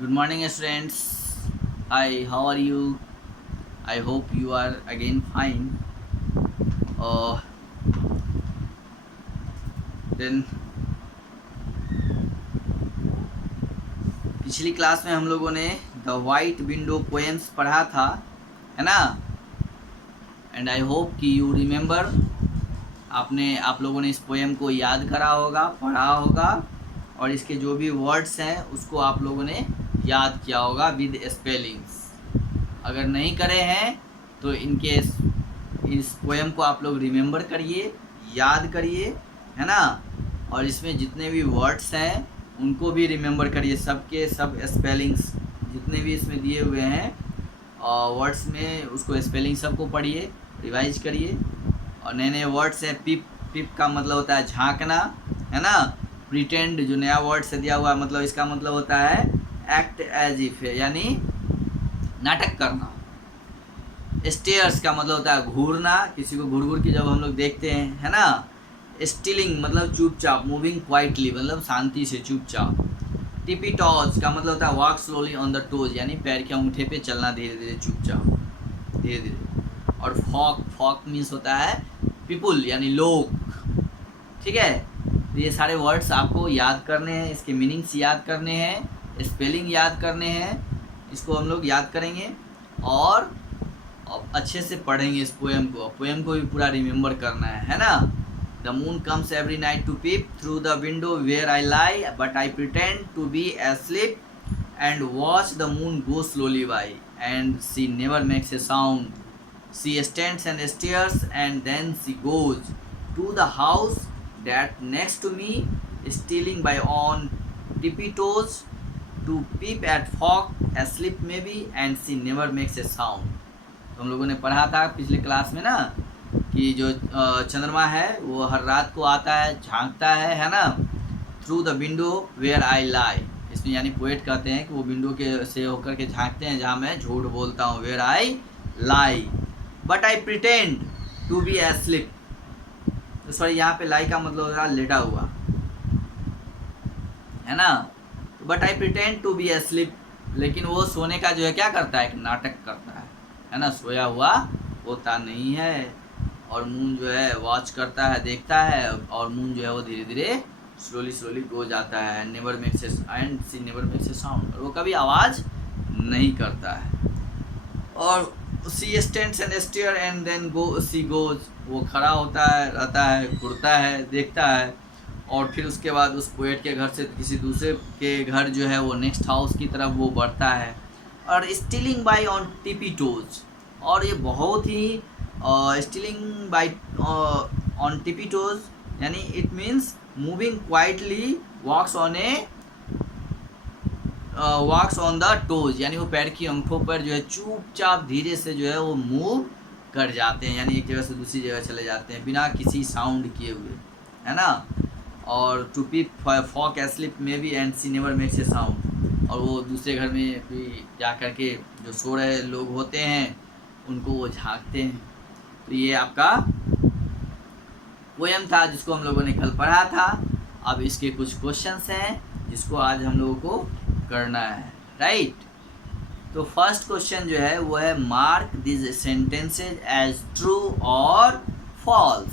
Good morning, students. Hi, how are you? I hope you are again fine. Uh, then पिछली class में हम लोगों ने the white window poems पढ़ा था, है ना? एंड आई होप कि यू रिमेंबर, आप लोगों ने इस पोएम को याद करा होगा, पढ़ा होगा, और इसके जो भी वर्ड्स हैं उसको आप लोगों ने याद किया होगा विद स्पेलिंग्स। अगर नहीं करे हैं तो इनके इस पोएम को आप लोग रिमेंबर करिए, याद करिए, है ना? और इसमें जितने भी वर्ड्स हैं उनको भी रिमेंबर करिए, सबके सब स्पेलिंग्स जितने भी इसमें दिए हुए हैं वर्ड्स में उसको स्पेलिंग सबको पढ़िए, रिवाइज करिए। और नए नए वर्ड्स हैं, पिप, पिप का मतलब होता है झांकना, है ना? प्रिटेंड जो नया वर्ड से दिया हुआ मतलब इसका मतलब होता है एक्ट एज इफ, यानी नाटक करना। स्टेयर्स का मतलब होता है घूरना, किसी को घूर घूर के जब हम लोग देखते हैं, है ना? स्टिलिंग मतलब चुपचाप, मूविंग क्वाइटली मतलब शांति से, चुपचाप। टिपी टॉज का मतलब होता है walk slowly on the toes, यानी पैर के अंगूठे पे चलना धीरे धीरे, चुपचाप, धीरे धीरे। और फॉक, फॉक मीन्स होता है पीपुल, यानी लोग, ठीक है? तो ये सारे वर्ड्स आपको याद करने हैं, इसके मीनिंग्स याद करने हैं, स्पेलिंग याद करने हैं, इसको हम लोग याद करेंगे और अच्छे से पढ़ेंगे इस पोएम को भी पूरा रिमेंबर करना है ना? The moon comes every night to peep through the window where I lie, but I pretend to be asleep and watch the moon go slowly by, and she never makes a sound, she stands and stares and then she goes to the house that next to me, stealing by on tippy toes to peep at fog asleep maybe, and she never makes a sound। तो हम लोगों ने पढ़ा था पिछले class में ना कि जो चंद्रमा है वो हर रात को आता है, झांकता है ना? Through the window where I lie, इसमें यानी पोएट कहते हैं कि वो विंडो के से होकर के झांकते हैं जहाँ मैं झूठ बोलता हूँ, where I lie, but I pretend to be asleep. तो सॉरी, यहाँ पे लाई का मतलब होगा लेटा हुआ, है ना? तो but I pretend to be asleep, लेकिन वो सोने का जो है क्या करता है, एक नाटक करता है ना? सोया हुआ होता नहीं है, और मून जो है वॉच करता है, देखता है, और मून जो है वो धीरे धीरे स्लोली स्लोली गो जाता है, never makes and she never makes a sound, और वो कभी आवाज़ नहीं करता है। और she stands and stare and then go she goes, वो खड़ा होता है, रहता है, घूरता है, देखता है, और फिर उसके बाद उस पोएट के घर से किसी दूसरे के घर जो है वो नेक्स्ट हाउस की तरफ वो बढ़ता है। और स्टीलिंग बाई ऑन टिपी टोज, और ये बहुत ही स्टीलिंग बाई ऑन टिपी टोज यानी it means moving quietly, walks on the toes, यानी वो पैर की अंगूठों पर जो है चुपचाप धीरे से जो है वो मूव कर जाते हैं, यानी एक जगह से दूसरी जगह चले जाते हैं बिना किसी साउंड किए हुए, है ना? और टू पीप फॉक एस्लिप में भी and she never makes a sound, और वो दूसरे घर में भी जा कर के जो सो रहे लोग होते हैं उनको वो झांकते हैं। तो ये आपका पोएम था जिसको हम लोगों ने कल पढ़ा था। अब इसके कुछ क्वेश्चंस हैं जिसको आज हम लोगों को करना है, राइट? तो फर्स्ट क्वेश्चन जो है वो है mark this sentences as true और फॉल्स।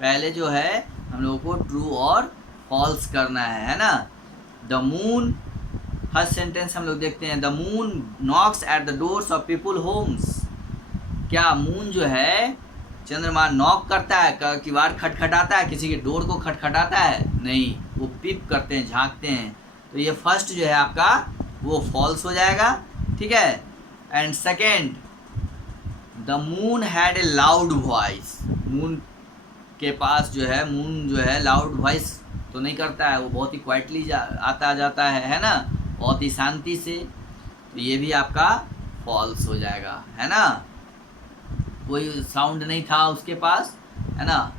पहले जो है हम लोगों को ट्रू और फॉल्स करना है ना? द मून, फर्स्ट सेंटेंस हम लोग देखते हैं, the moon knocks at the doors of people homes. क्या मून जो है, चंद्रमा नॉक करता है, किवाड़ खटखटाता है, किसी के डोर को खटखटाता है? नहीं, वो पिप करते हैं, झांकते हैं। तो ये फर्स्ट जो है आपका वो फॉल्स हो जाएगा, ठीक है? And second, the moon had a loud voice. Moon के पास जो है, मून जो है लाउड वॉइस तो नहीं करता है, वो बहुत ही क्वाइटली आता जाता है ना? बहुत ही शांति से। तो ये भी आपका फॉल्स हो जाएगा, है ना? कोई साउंड नहीं था उसके पास, है ना?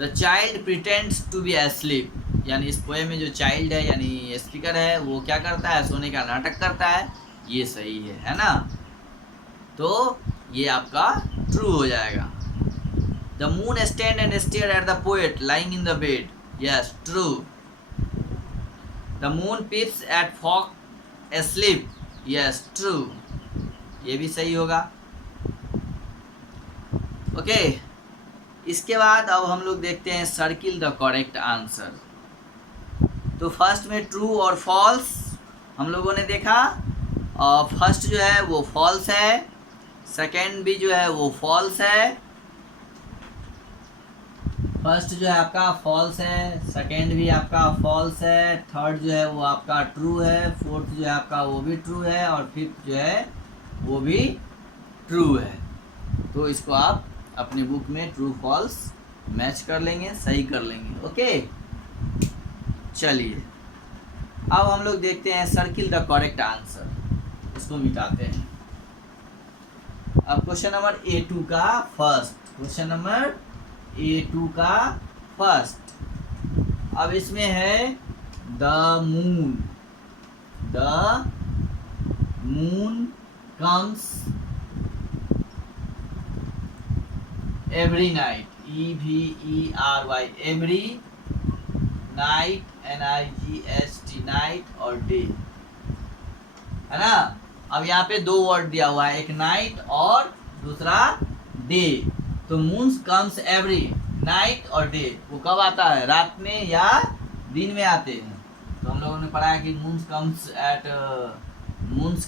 The child pretends to be asleep, यानी इस पोएम में जो चाइल्ड है यानी स्पीकर है वो क्या करता है, सोने का नाटक करता है। ये सही है ना? तो ये आपका ट्रू हो जाएगा। The moon stand and stare at the poet lying in the bed, yes true. The moon peeps at asleep, yes true, ये भी सही होगा। ओके, इसके बाद अब हम लोग देखते हैं सर्किल द करेक्ट आंसर। तो फर्स्ट में ट्रू और फॉल्स हम लोगों ने देखा, और फर्स्ट जो है वो फॉल्स है, सेकंड भी जो है वो फॉल्स है, फर्स्ट जो है आपका फॉल्स है, सेकंड भी आपका फॉल्स है, थर्ड जो है वो आपका ट्रू है, फोर्थ जो है आपका वो भी ट्रू है, और फिफ्थ जो है वो भी ट्रू है। तो इसको आप अपने बुक में ट्रू फॉल्स मैच कर लेंगे, सही कर लेंगे। ओके, चलिए अब हम लोग देखते हैं सर्किल द करेक्ट आंसर, इसको मिटाते हैं। अब क्वेश्चन नंबर A2 का फर्स्ट, क्वेश्चन नंबर A2 का फर्स्ट, अब इसमें है the moon comes every night, EVERY, every night, NIGHT, night और डे, है ना। अब यहाँ पे दो वर्ड दिया हुआ है, एक नाइट और दूसरा डे। तो मून कम्स एवरी नाइट और डे, वो कब आता है, रात में या दिन में आते हैं। तो हम लोगों ने पढ़ा है कि मून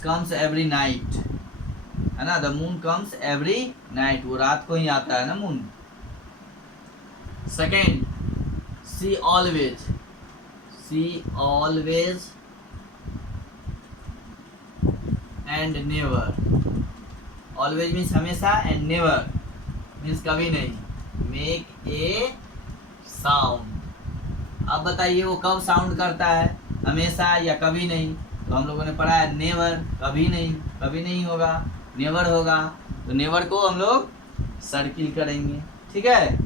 कम्स एवरी नाइट, है ना। The moon comes every night, वो रात को ही आता है ना moon. Second, she always and never, always means हमेशा, एंड नेवर मीन्स कभी नहीं, मेक ए साउंड। अब बताइए वो कब साउंड करता है, हमेशा या कभी नहीं। तो हम लोगों ने पढ़ा है नेवर, कभी नहीं होगा, नेवर होगा। तो नेवर को हम लोग सर्किल करेंगे, ठीक है।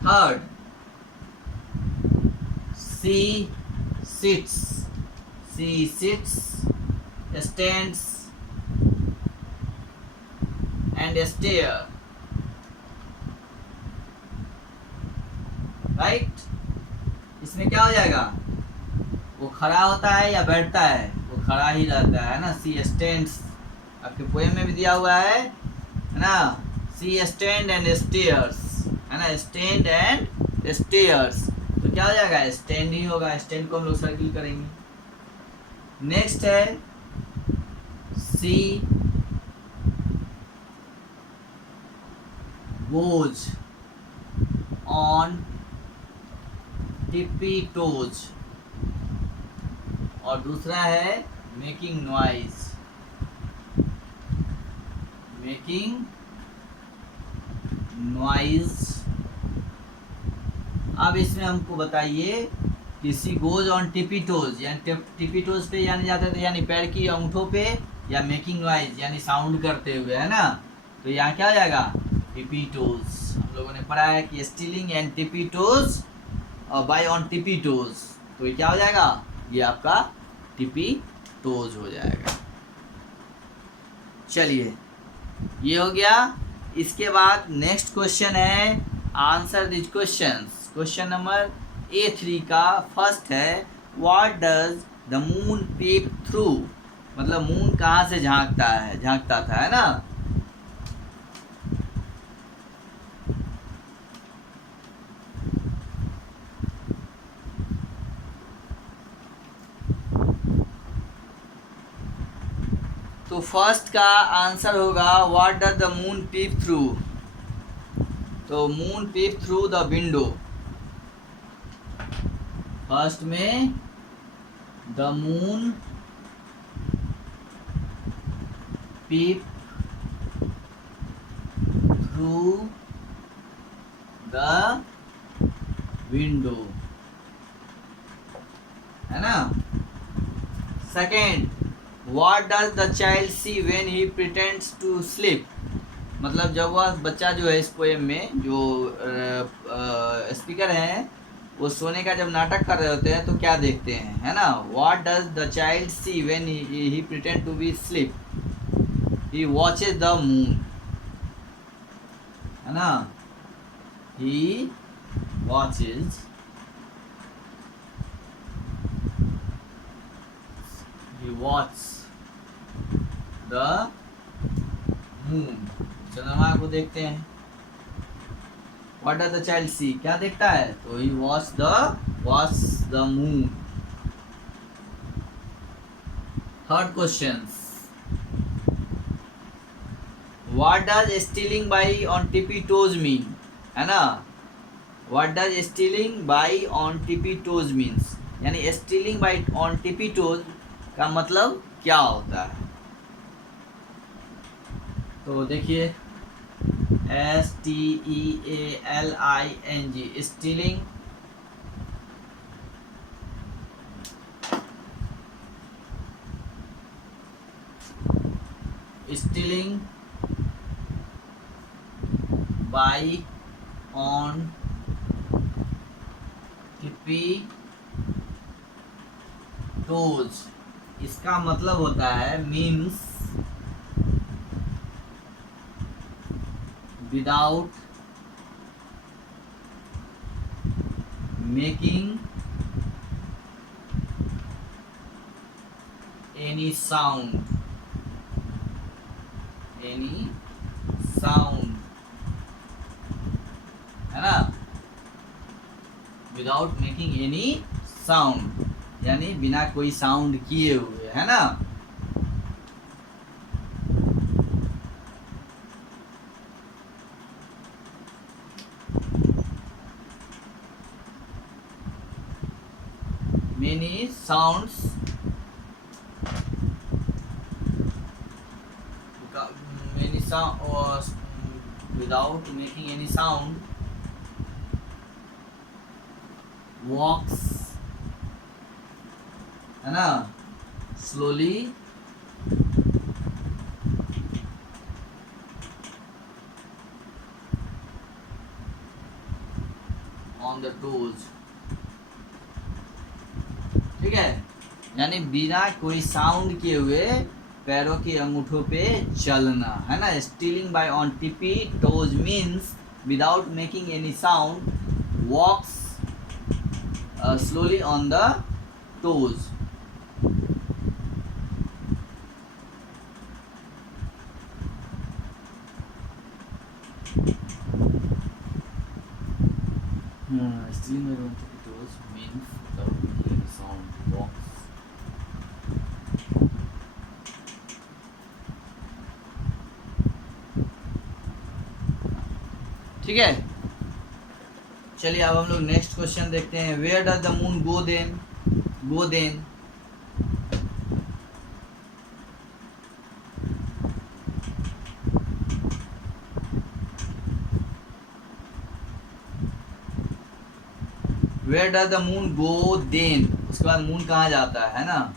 Third, she sits, stands and stare, right. इसमें क्या हो जाएगा, वो खड़ा होता है या बैठता है, वो खड़ा ही रहता है ना। सी स्टैंड्स आपके पोएम में भी दिया हुआ है ना, सी स्टैंड एंड स्टेयर्स, है ना, स्टैंड एंड स्टेयर्स। तो क्या हो जाएगा, स्टैंड ही होगा, स्टैंड को हम लोग सर्किल करेंगे। नेक्स्ट है सी गोज ऑन टिप्पी टोज, और दूसरा है मेकिंग नॉइज, अब इसमें हमको बताइए कि सी गोज ऑन टिपी टोज, यानी टिपी टोज पे यानी जाते थे, यानी पैर की अंगूठों पे, या मेकिंग नॉइज यानी साउंड करते हुए, है ना। तो यहाँ क्या हो जाएगा, टिपी टोज। हम लोगों ने पढ़ा है कि स्टीलिंग एंड टिपी टोज और बाय ऑन टिपी टोज, तो ये क्या हो जाएगा, ये आपका टिपी टोज हो जाएगा। चलिए ये हो गया। इसके बाद नेक्स्ट क्वेश्चन है, answer this questions. Question number A3 का फर्स्ट है, what does the moon peep through, मतलब मून कहाँ से झांकता था, है ना। तो फर्स्ट का आंसर होगा what does the moon peep through. तो moon peep through the window, first में the moon peep through the window, है ना। Second, what does the child see when he pretends to sleep, मतलब जब वह बच्चा जो है इस पोएम में जो स्पीकर हैं वो सोने का जब नाटक कर रहे होते हैं तो क्या देखते हैं, है ना। What does the child see when he pretend to be sleep, he watches the moon, है ना, he watches he watches the moon. चंद्रमा को देखते हैं. What does the child see? क्या देखता है? तो he watch the moon. Third questions. What does stealing by on tippy toes mean? है ना? What does stealing by on tippy toes means? यानी stealing by on tippy toes का मतलब क्या होता है? तो देखिए STEALING stealing by on tippy toes, इसका मतलब होता है means without making any sound, है ना? विदाउट मेकिंग एनी साउंड यानी बिना कोई साउंड किए हुए, है ना? Many sounds without making any sound walks, है ना? slowly on the toes. ठीक है, यानी बिना कोई साउंड किए हुए पैरों के अंगूठों पे चलना, है ना? Stealing by on टिपी toes means without making any sound walks slowly on the toes. Stealing by on tippy toes means without making any sound walks. ठीक है, चलिए अब हम लोग नेक्स्ट क्वेश्चन देखते हैं. Where does the moon go then? Where does the moon go then, उसके बाद मून कहाँ जाता है ना?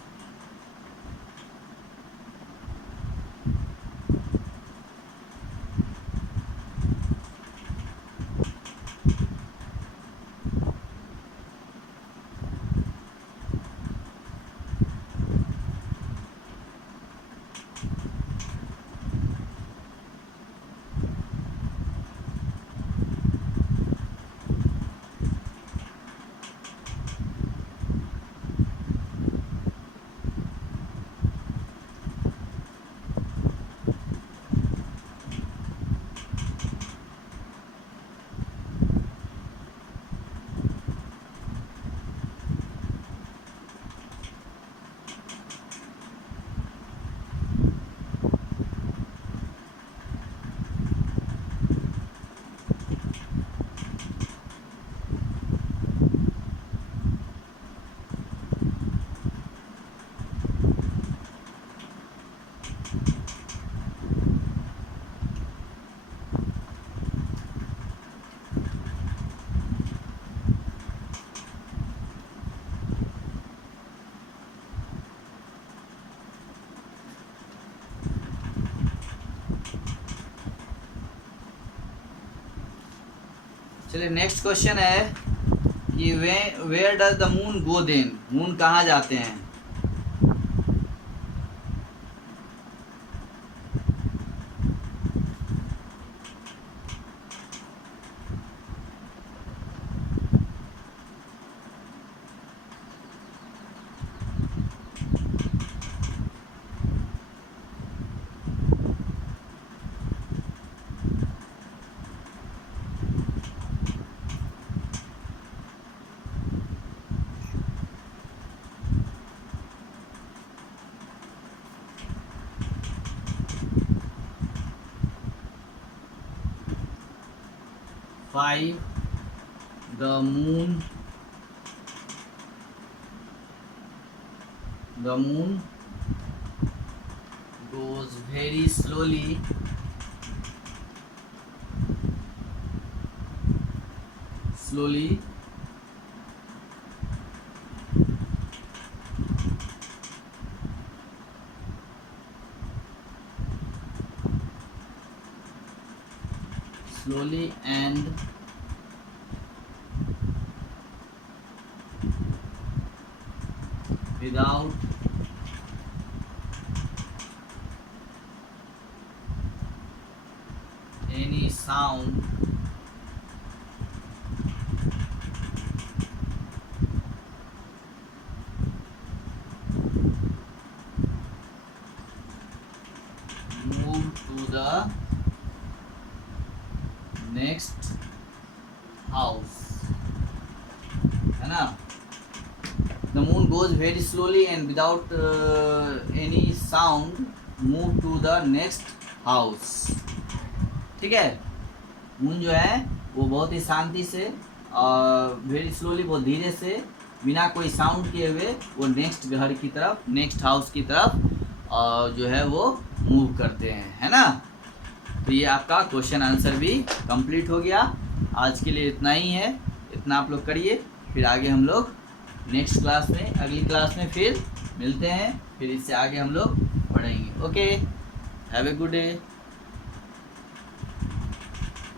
चलिए नेक्स्ट क्वेश्चन है कि where does the moon go then, moon कहाँ जाते हैं? 5 the moon goes very slowly and without any sound move to the next house, है ना. The moon goes very slowly and without any sound move to the next house. ठीक है. Moon जो है वो बहुत ही शांति से और वेरी स्लोली, बहुत धीरे से, बिना कोई साउंड किए हुए वो नेक्स्ट घर की तरफ, नेक्स्ट हाउस की तरफ जो है वो मूव करते हैं, है ना. तो ये आपका क्वेश्चन आंसर भी कंप्लीट हो गया. आज के लिए इतना ही है, इतना आप लोग करिए. फिर आगे हम लोग नेक्स्ट क्लास में, अगली क्लास में फिर मिलते हैं. फिर इससे आगे हम लोग पढ़ेंगे. Okay, have a good day.